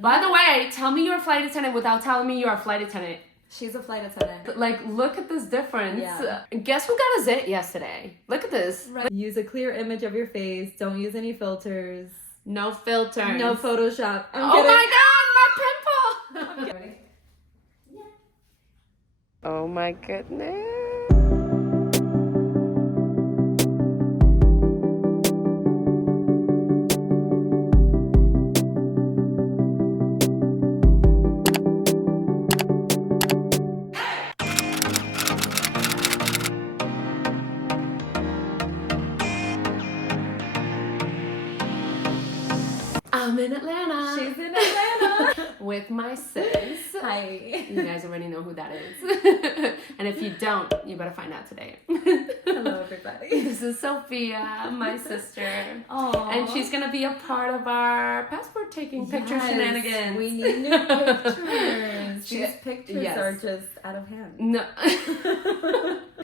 By the way, tell me you're a flight attendant without telling me you're a flight attendant. She's a flight attendant. Like, look at this difference. Yeah. Guess who got a zit yesterday? Look at this. Right. Use a clear image of your face. Don't use any filters. No filters. No Photoshop. Oh my god, my pimple! Ready? Yeah. Oh my goodness. I'm in Atlanta. She's in Atlanta. With my sis. Hi. You guys already know who that is. And if you don't, you better find out today. Hello, everybody. This is Sofia, my sister. Aww. And she's going to be a part of our passport taking picture shenanigans. We need new pictures. These pictures Yes. are just out of hand. No.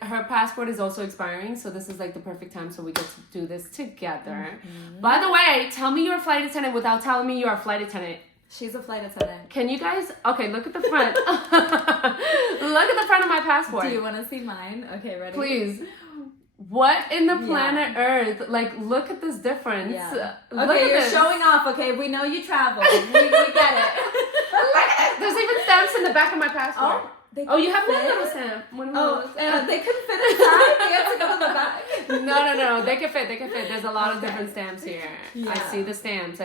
Her passport is also expiring, so this is like the perfect time so we get to do this together. Mm-hmm. By the way, tell me you're a flight attendant without telling me you're a flight attendant. She's a flight attendant. Can you guys... Okay, look at the front. Look at the front of my passport. Do you want to see mine? Okay, ready? Please. What in the planet Earth? Like, look at this difference. Yeah. Look Okay, at you're this. showing off. Okay, we know you travel. We get it. Look at it. There's even stamps in the back of my passport. Oh, you have one little stamp. They couldn't fit inside. They have to go in the back. No. They can fit. There's a lot of different stamps here. Yeah. I see the stamps.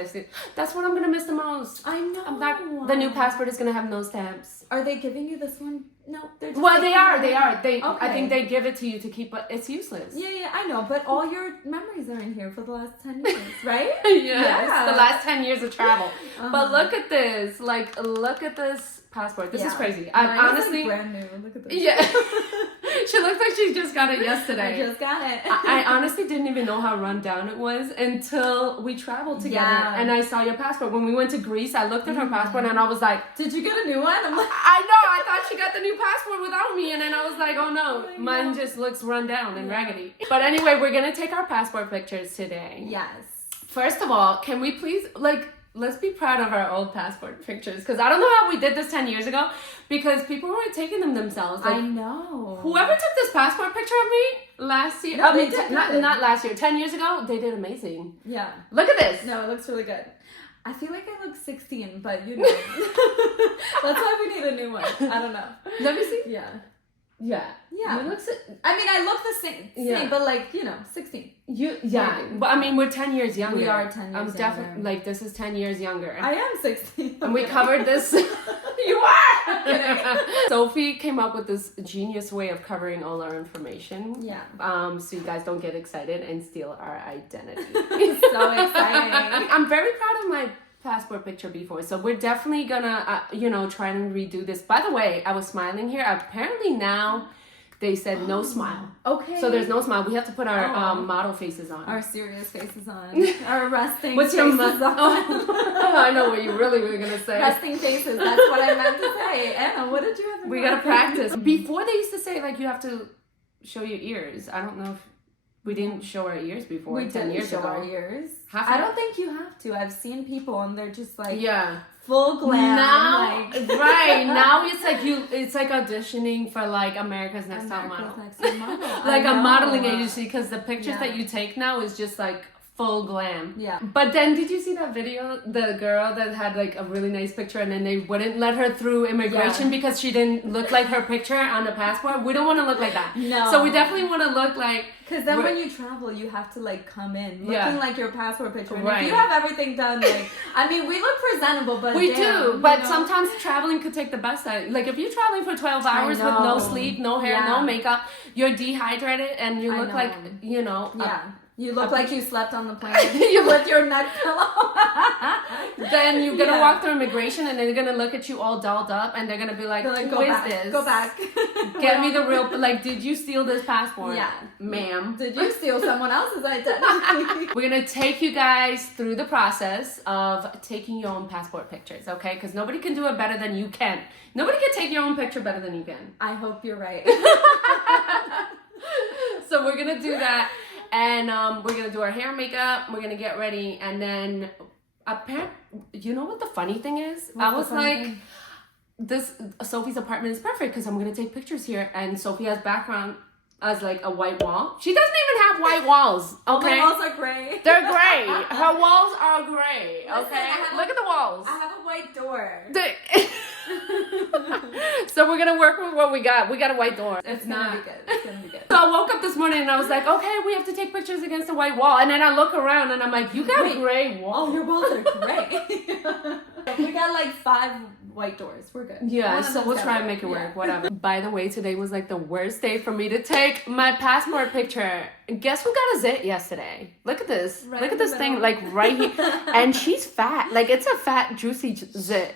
That's what I'm gonna miss the most. I know. The new passport is gonna have no stamps. Are they giving you this one? No, they're just Well, they are. Okay. I think they give it to you to keep, but it's useless. Yeah, I know. But all your memories are in here for the last 10 years, right? Yeah. The last 10 years of travel. But look at this. Like, look at this passport. This is crazy. Mine honestly is like brand new. Look at this. Yeah. She looks like she just got it yesterday. I just got it. I honestly didn't even know how run down it was until we traveled together and I saw your passport. When we went to Greece, I looked at her passport and I was like, did you get a new one? I'm like, I know, I thought she got the new passport without me, and then I was like, oh no, mine just looks run down and raggedy. But anyway, we're gonna take our passport pictures today. Yes. First of all, can we please, let's be proud of our old passport pictures, because I don't know how we did this 10 years ago, because people were taking them themselves. I know. Whoever took this passport picture of me last year, not last year, 10 years ago, they did amazing. Yeah. Look at this. No, it looks really good. I feel like I look 16, but you know. That's why we need a new one. I don't know. Let me see. Yeah. Yeah. You look I mean, I look the same, but like, 16. But I mean, we're 10 years younger. We are 10 years I'm definitely, younger. this is 10 years younger. I am 16. And we covered this. You are! Sophie came up with this genius way of covering all our information. Yeah. So you guys don't get excited and steal our identity. So exciting. I'm very proud of my passport picture before, so we're definitely gonna try and redo this. By the way, I was smiling here. Apparently now they said no smile. Okay. So there's no smile. We have to put our model faces on. Our serious faces on. Our resting What's faces your on. Oh, I know what you really were gonna say. Resting faces. That's what I meant to say. Anna, what did you have in We mind? gotta practice. Before they used to say you have to show your ears. I don't know if we didn't show our ears before. We 10 didn't years show ago. our ears. I don't think you have to. I've seen people and they're just like full glam. Now, right now it's like auditioning for like America's Next Top Model. Like a modeling agency, because the pictures that you take now is just like full glam. Yeah. But then did you see that video? The girl that had like a really nice picture and then they wouldn't let her through immigration because she didn't look like her picture on the passport? We don't want to look like that. No. So we definitely want to look like... Because then when you travel, you have to like come in looking like your passport picture. And right. if you have everything done, like, I mean, we look presentable, but we do. But sometimes traveling could take the best out. Like if you're traveling for 12 hours with no sleep, no hair, no makeup, you're dehydrated and you look like, you look like you slept on the plane. You with your neck pillow. Then you're gonna walk through immigration and they're gonna look at you all dolled up and they're gonna be like, who is this? Go back. Get me the real, did you steal this passport? Yeah. Ma'am. Did you steal someone else's identity? We're gonna take you guys through the process of taking your own passport pictures, okay? Because nobody can do it better than you can. Nobody can take your own picture better than you can. I hope you're right. So we're gonna do that. And we're gonna do our hair and makeup. We're gonna get ready, and then You know what the funny thing is? I was like, Sophie's apartment is perfect because I'm gonna take pictures here, and Sophia's background as like a white wall. She doesn't even have white walls. Okay, my walls are gray. They're gray. Her walls are gray. Okay, look at the walls. I have a white door. So we're gonna work with what we got. We got a white door. It's gonna be good. It's gonna be good. So I woke up this morning and I was like, okay, we have to take pictures against the white wall. And then I look around and I'm like, you got gray walls. Oh, your walls are gray. We got like 5 white doors. We're good. Yeah, so we'll try and make it work. Whatever. By the way, today was like the worst day for me to take my passport picture. Guess who got a zit yesterday? Look at this. Right Look at this thing, like right here. And she's fat. Like it's a fat, juicy zit.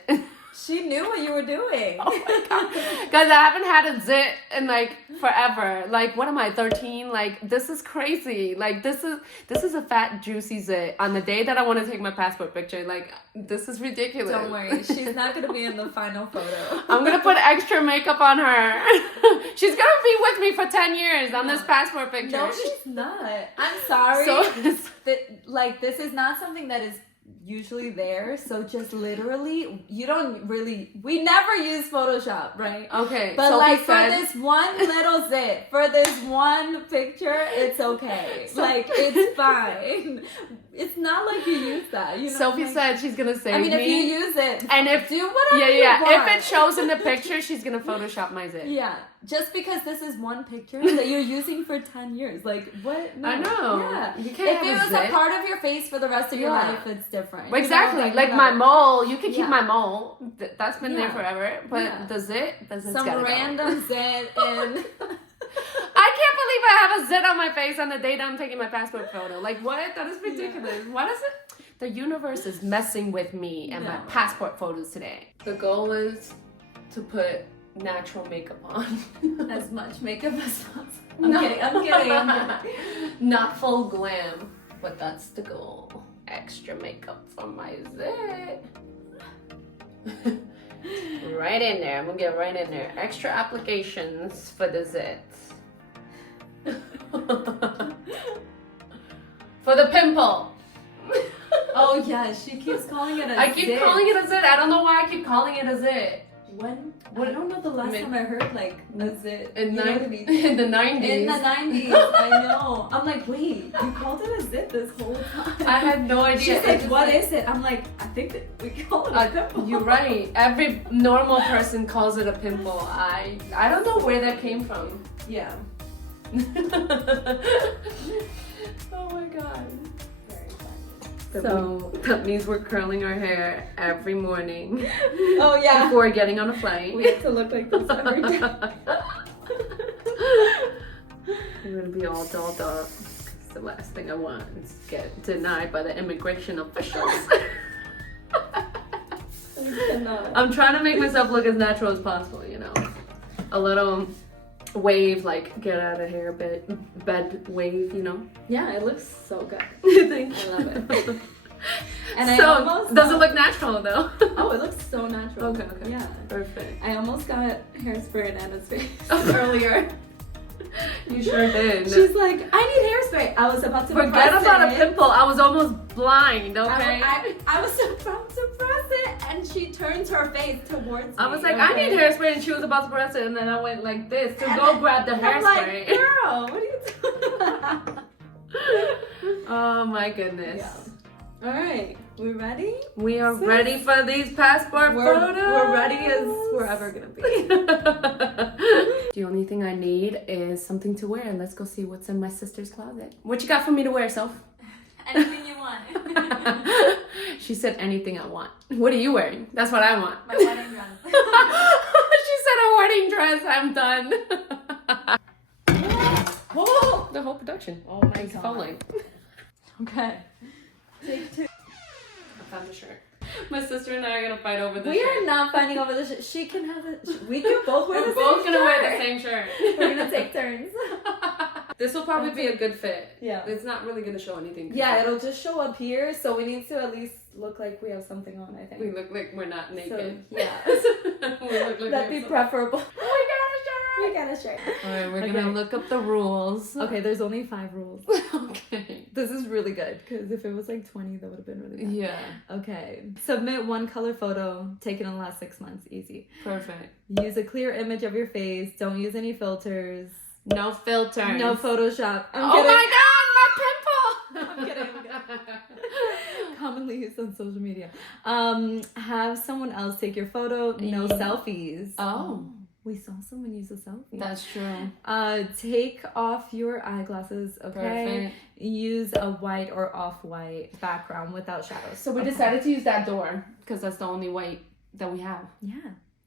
She knew what you were doing. Oh my god. Guys, I haven't had a zit in like forever. Like, what am I, 13? Like, this is crazy. Like, this is a fat, juicy zit on the day that I want to take my passport picture. Like, this is ridiculous. Don't worry. She's not going to be in the final photo. I'm going to put extra makeup on her. She's going to be with me for 10 years on this passport picture. No, she's not. I'm sorry. So, like, this is not something that is usually there, so just literally we never use Photoshop, right? Okay, but Sophie like said, for this one little zit, for this one picture, it's okay. Like it's fine. It's not like you use that. You know, Sophie said she's gonna save me. I mean, if you use it, and if do whatever you want. if it shows in the picture, she's gonna Photoshop my zit. Yeah, just because this is one picture that you're using for 10 years, like what? No. I know. Yeah, you can't. If it was a part of your face for the rest of your life, it's different. Exactly, you know, like my mole. You can keep my mole. That's been there forever. But the zit, some random zit and. I can't believe I have a zit on my face on the day that I'm taking my passport photo. Like, what? That is ridiculous. Yeah. What is it? The universe is messing with me and my passport photos today. The goal is to put natural makeup on. As much makeup as possible. I'm kidding. Not full glam, but that's the goal. Extra makeup for my zit. Right in there. I'm gonna get right in there. Extra applications for the zit. For the pimple. Oh yeah, she keeps calling it a zit. I keep calling it a zit. I don't know why I keep calling it a zit. When? I don't know the last time I heard like a zit. In the 90s. In the 90s, I know. I'm like, wait, you called it a zit this whole time. I had no idea. She's like, what is it? I'm like, I think that we call it a pimple. You're right. Every normal person calls it a pimple. I don't know where that came from. Yeah. Oh my god. Very funny. So that means we're curling our hair every morning. Oh yeah. Before getting on a flight. We have to look like this every day. We're gonna be all dolled up. The last thing I want is to get denied by the immigration officials. I'm trying to make myself look as natural as possible, you know. A little wave, like get out of here bed wave, you know. Yeah, it looks so good. Thank you. I love it. And so, does it look natural though? Oh, it looks so natural. Okay. Yeah. Perfect. I almost got hairspray in Anna's face earlier. You sure did. She's like, I need hairspray. I was about to forget about a pimple. I was almost blind, okay? I was about to press it and she turns her face towards me. I was like, I need hairspray, and she was about to press it, and then I went like this to go grab the hairspray. I'm like, girl, what are you doing? Oh my goodness. Yeah. All right, we ready? We are ready for these passport photos. We're ready as we're ever gonna be. The only thing I need is something to wear. Let's go see what's in my sister's closet. What you got for me to wear, Soph? Anything you want. She said anything I want. What are you wearing? That's what I want. My wedding dress. She said a wedding dress. I'm done. Whoa! The whole production. Oh my god. Falling. Okay. Take 2. I found the shirt. My sister and I are gonna fight over this. We are not fighting over the shirt. She can have it. We can both wear the same shirt. We're both gonna wear the same shirt. We're gonna take turns. This will probably be a good fit. Yeah. It's not really gonna show anything. Yeah, it'll just show up here, so we need to at least look like we have something on, I think. We look like we're not naked. So, yeah. We look like that'd be preferable. Oh my god, a shirt! We gotta share. All right, we're gonna look up the rules. Okay, there's only 5 rules. Okay. This is really good because if it was like 20, that would have been really bad. Yeah. Okay. Submit 1 color photo taken in the last 6 months. Easy. Perfect. Use a clear image of your face. Don't use any filters. No filters. No Photoshop. I'm oh kidding. my god, my pimple! I'm kidding. Commonly used on social media. Have someone else take your photo. No selfies. Oh. We saw someone use a selfie. That's true. Take off your eyeglasses, okay? Perfect. Use a white or off-white background without shadows. So we decided to use that door because that's the only white that we have. Yeah.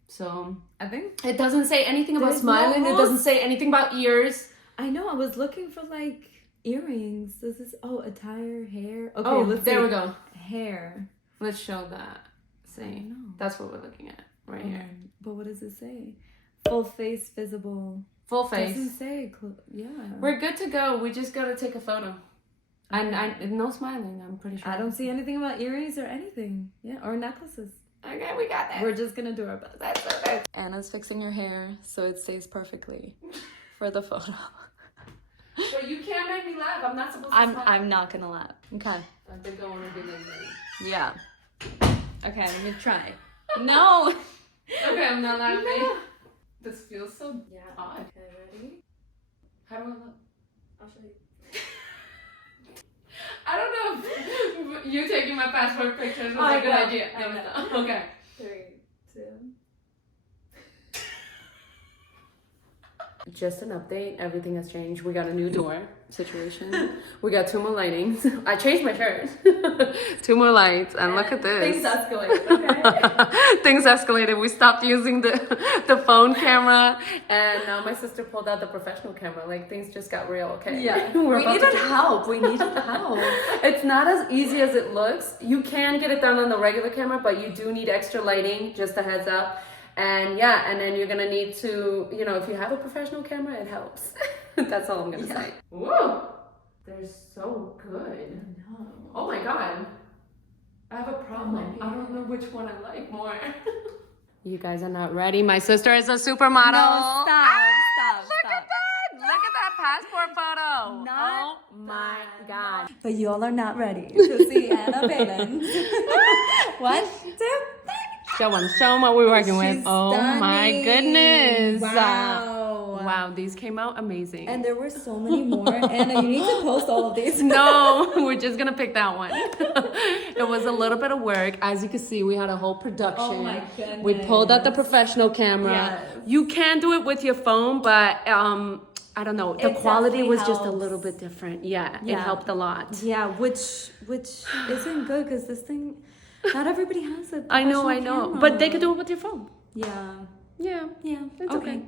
So I think it doesn't say anything about There's smiling. no It doesn't say anything about ears. I know. I was looking for like earrings. This is attire, hair. Okay, Oh, let's there see. we go. Hair. Let's show that. See, that's what we're looking at right here. But what does it say? Full face visible. Full face. Doesn't say. Yeah. We're good to go. We just gotta take a photo. And no smiling. I'm pretty sure. I don't see anything about earrings or anything. Yeah, or necklaces. Okay, we got that. We're just gonna do our best. That's okay. Anna's fixing your hair so it stays perfectly for the photo. But you can't make me laugh. I'm not supposed to smile. I'm not gonna laugh. Okay. I think I want to be like that. Yeah. Okay, let me try. No. Okay, I'm not laughing. No. This feels so odd. Okay, ready? How do I look? I'll show you. I don't know if you taking my passport pictures was a good idea. Okay. 3, 2. Just an update. Everything has changed. We got a new door situation. We got 2 more lightings. I changed my shirt. 2 more lights. And look at this. Things escalated, okay? Things escalated. We stopped using the phone camera. And now my sister pulled out the professional camera. Like, things just got real, okay? Yeah. We needed help. We needed help. It's not as easy as it looks. You can get it done on the regular camera, but you do need extra lighting. Just a heads up. And yeah, and then you're gonna need to, if you have a professional camera, it helps. That's all I'm gonna say. Whoa, they're so good. No. Oh my god, I have a problem. I don't know which one I like more. You guys are not ready. My sister is a supermodel. No, stop. Look at that! Look at that passport photo. Not oh my god. But you all are not ready to see Anna Balin. 1, 2, 3. Show them what we're working with. She's Oh my stunning. goodness. Wow. Wow, these came out amazing. And there were so many more. Anna, you need to post all of these. No, we're just gonna pick that one. It was a little bit of work. As you can see, we had a whole production. Oh my goodness. We pulled out the professional camera. Yes. You can do it with your phone, but I don't know. The It quality was definitely just a helps. little bit different. Yeah, it Yeah. helped a lot. Yeah, which isn't good because this thing, not everybody has it. I know. But they could do it with your phone. Yeah. Yeah. Yeah. It's okay.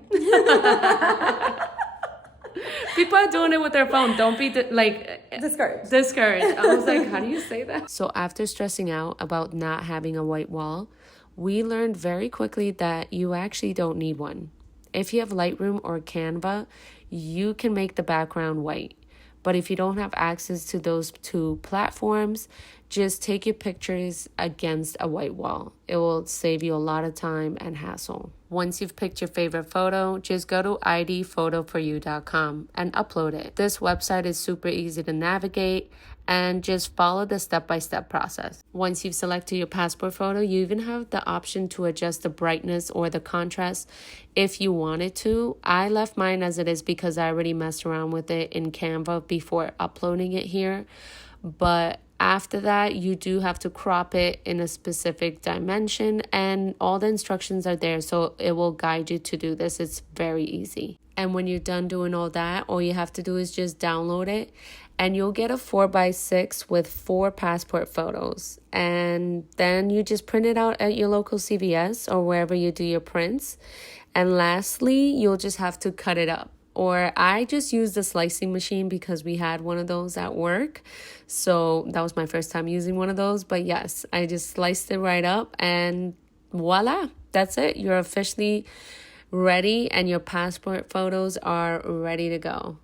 People are doing it with their phone. Don't be Discouraged. discouraged. I was like, how do you say that? So after stressing out about not having a white wall, we learned very quickly that you actually don't need one. If you have Lightroom or Canva, you can make the background white. But if you don't have access to those 2 platforms, just take your pictures against a white wall. It will save you a lot of time and hassle. Once you've picked your favorite photo, just go to idphotoforyou.com and upload it. This website is super easy to navigate and just follow the step-by-step process. Once you've selected your passport photo, you even have the option to adjust the brightness or the contrast if you wanted to. I left mine as it is because I already messed around with it in Canva before uploading it here. But after that, you do have to crop it in a specific dimension, and all the instructions are there, so it will guide you to do this. It's very easy. And when you're done doing all that, all you have to do is just download it, and you'll get a 4x6 with 4 passport photos. And then you just print it out at your local CVS or wherever you do your prints. And lastly, you'll just have to cut it up. Or I just used the slicing machine because we had one of those at work. So that was my first time using one of those. But yes, I just sliced it right up and voila, that's it. You're officially ready and your passport photos are ready to go.